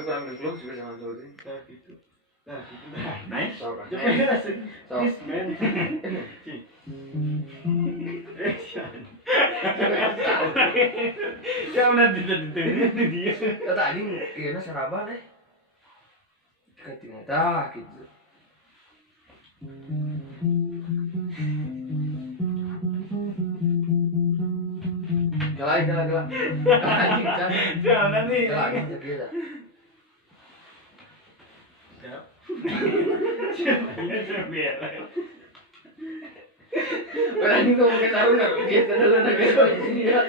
kurang ngeglok juga sama tuh sih. Gitu. Nah, Nice. Ya benar ditanya dia. Ya tadi kayaknya sarapan deh. Ternyata gitu. Gila. Anjing kan. Jangan nih. Gila kita. Berani ngomong ke Taruna, biasa dulu negara dia.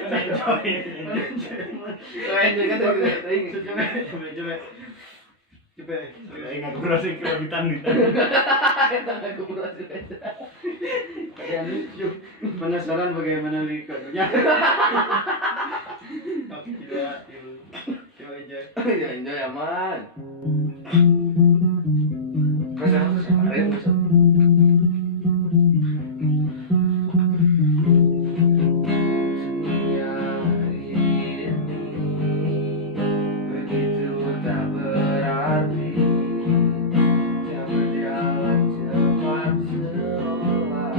Enjoy kan tadi. Coba. Ingat kurasi kewajiban nih. Aku kurasi. Kalian lucu. Penasaran bagaimana liriknya? Oke, coba aja. Ya enjoy aman. Perasaan tuh kemarin besok. Dunia ini begitu tak berarti, tak berjalan cepat seolah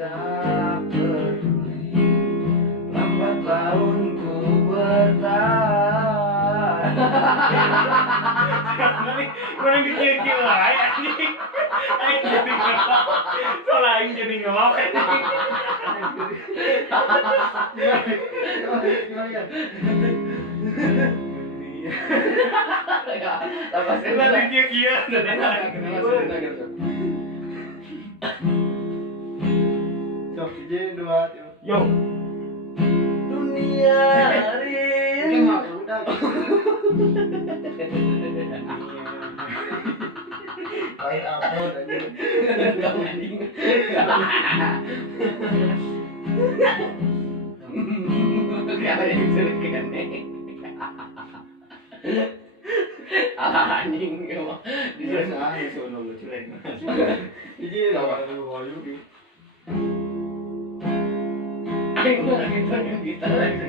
tak peduli. Lambat laun ku bertahan. Kurang dikira-kira lah anjing. Aing jadi ngelak. Soalnya aing jadi ngelak anjing. Kurang dikira-kira. Sok aja dua. Yo. Dunia hari ini. Udah. Kayak apa lagi? Kayak yang sering nih. Anjing emang. Di sana sono lucu lagi. Jadi tawa dulu gitu. Aing kita lagi.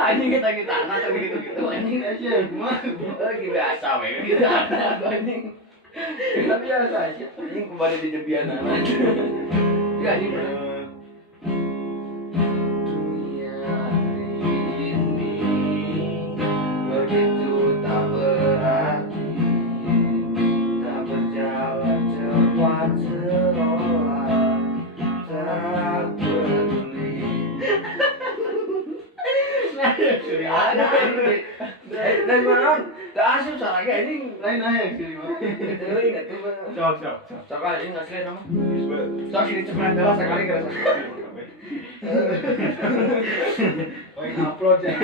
Anjing kita anak atau gitu anjing Aja gua lagi biasa weh kita anak anjing kita biasa aja. anjing kembali di debian anak ya anjing dunia ini begitu tak berarti, tak berjalan cepat seolah tak peduli. Dan mana? Tak asal salah kayak ini. Lain aja sih mah. Itu ingat tuh. Sok. Sekali ini asli nama. Sok ini cepat adalah sekali kerasa. Oh, ini upload ya.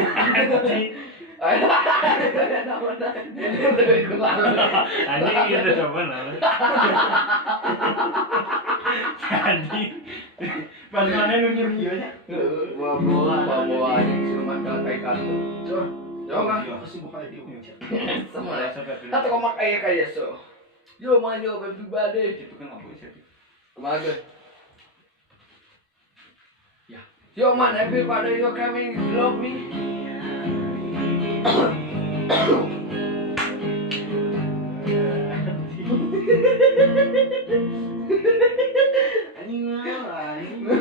Anjing itu coba nama. Jadi pas mana nunjuk kieunya? Bawa anjing siluman kayak kartu. Coba. Kasih buka itu. Semua ya. Kata kau makai kayak so. Yo manyo pribadi. Itu kan apa sih? Kemana? Ya. Yo man, everybody you coming love me. Anjing mah, anjing.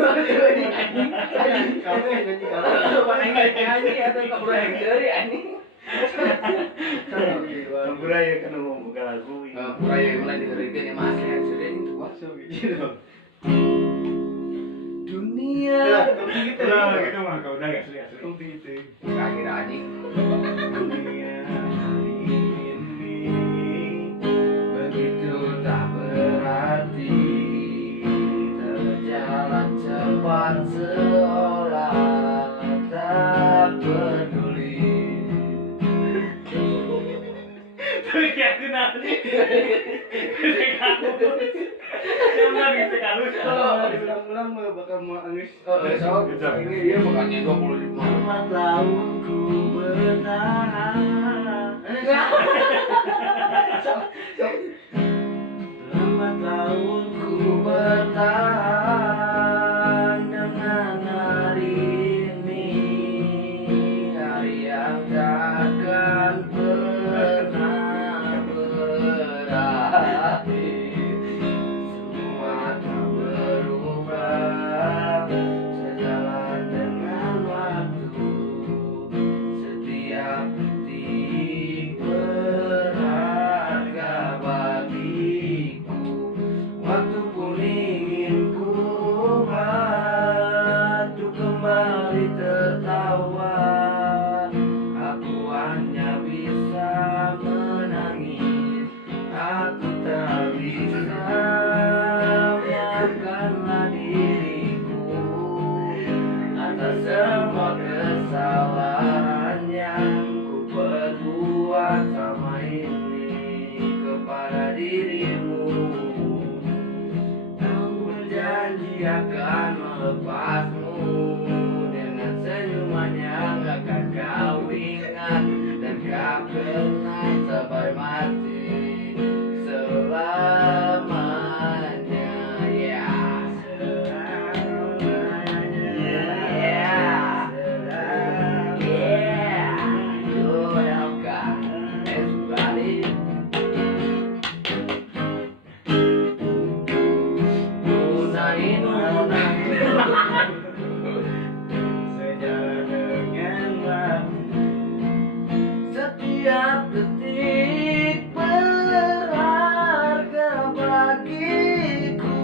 Kamu ngaji kalau mana ngaji atau kabur yang dari anjing. Kampura ya kan mau buka lagu. Pura yang mulai dengerin yang masih yang sering itu wah. Gitu. Dunia. Gitu Lah gitu mah kau udah gak asli. Gitu. Kira anjing. Dunia ini Begitu tak berarti, terjalan cepat seolah tak peduli. tapi kayak kenal nih. Jangan gitu kalau Ulang-ulang bakal mau angis. Besok ini dia bukannya 25. Lambat launku bertahan. Lambat launku Ku bertahan. akan melepasmu dengan senyuman yang akan kau ingat dan kau kenang sampai mati selamanya. Ya, Sejalan dengan waktu, setiap detik berharga bagiku.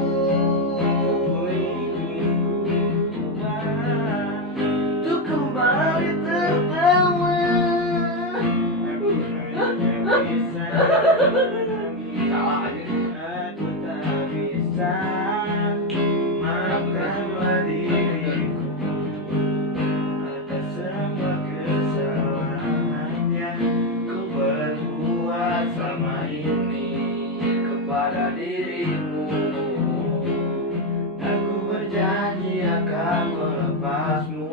Untuk kembali tertawa. Salah aja. Aku tak bisa maafkanlah diriku atas semua kesalahan yang ku perbuat Selama ini kepada dirimu, aku berjanji akan melepasmu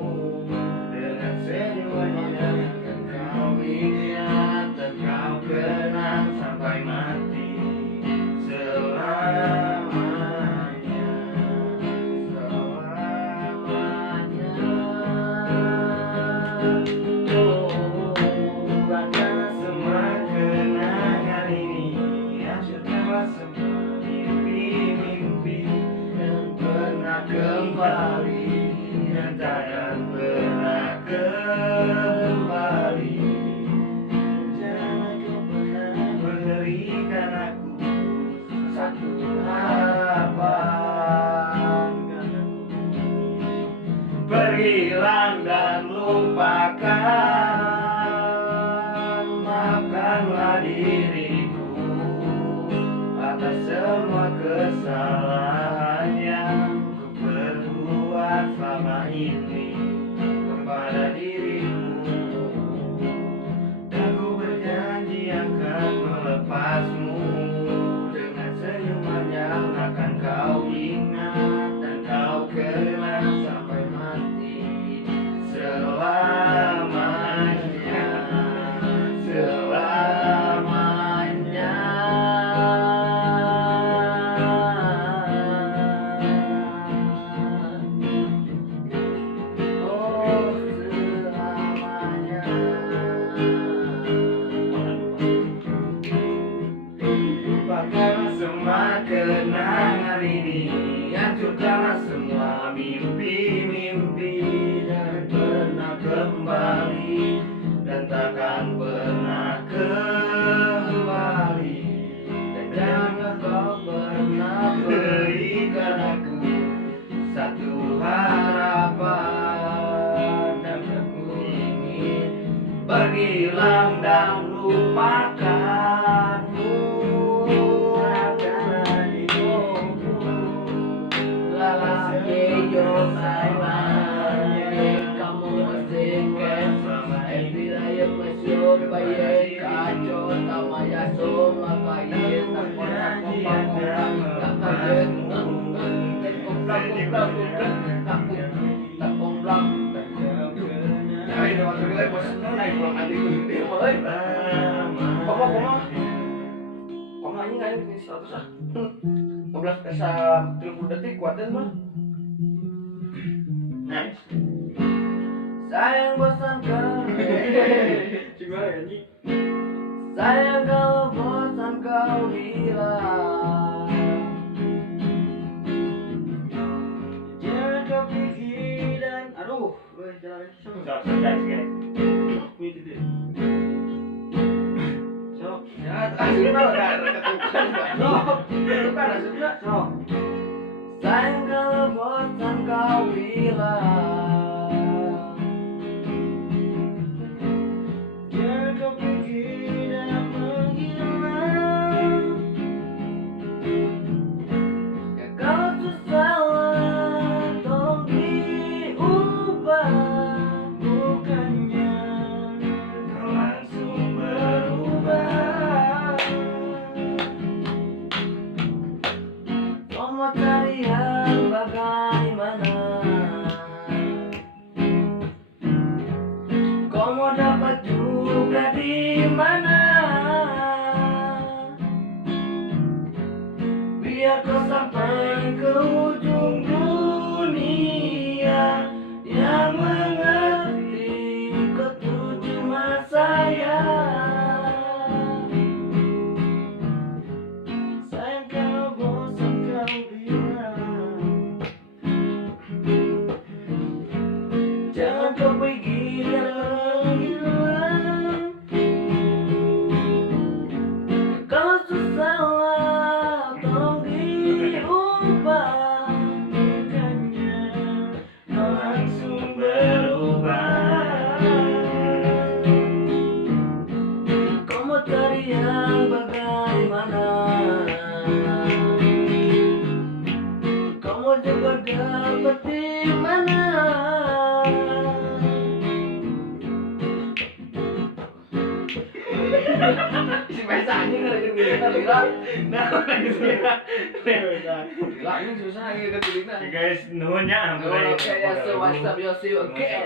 dengan senyuman yang akan kau ingat dan kau kenang sampai mati selamanya, selamanya. Lupakanlah semua kenangan ini, hancurkanlah semua mimpi-mimpi Dan pernah kembali yang takkan pernah kembali. Jangan kau pernah berikan aku satu harapan. berhilang dan lupakan. Maafkanlah diriku atas semua kesalahan yang ku perbuat selama ini kepada dirimu. Dan ku berjanji akan melepasmu dengan senyuman yang akan kau ingat dan kau kenang sampai mati selamanya, selamanya. Oh, selamanya. Lupakanlah semua kenangan ini, hancurkanlah semua mimpi-mimpi, dan pernah kembali dan takkan pernah kembali. Dan jangan kau pernah berikan aku satu harapan, dan aku ingin berhilang dan lupakanmu. Maafkanlah diriku Lala yo sayang, kamu masih selama ini raya masuk bayi kacau sama ya semua kaya tak pernah kompak tak kaget tak kompak tak kompak. Ay, no, ay, bos, ay, pulang adik ko hindi mo, ay. Koma ini ngayon, 100 ah. 15 sa 30 detik, kuatin mah. Nice. Sayang bosan kau. Coba nyanyi. Sayang kalau bosan kau bilang. Jangan kau pergi dan aduh, jalan guys. Ini gitu. So, Ya, aslinya udah ketukan. Itu kan aslinya. Sayang kalau bosan kau bilang. jangan kau pergi dan menghilang. Ya kalau susah tolong diubah. Bukannya kau langsung berubah. Biar kau sampai ke ujung dunia, yang mengerti kau tuh cuma saya. Sayang kalau bosan kau bilang, jangan kau pergi dan hilang. Kalau susah tolong diubah, bukannya kau langsung berubah. Kau mau cari yang bagaimana? Kau mau juga dapat di mana? Si bahasa anjing ngerekin gini gila. Nah, lagi sih. Gila ini susah lagi ke gini. Guys, nuhunnya Oke ya, so what's up, yo, see you again.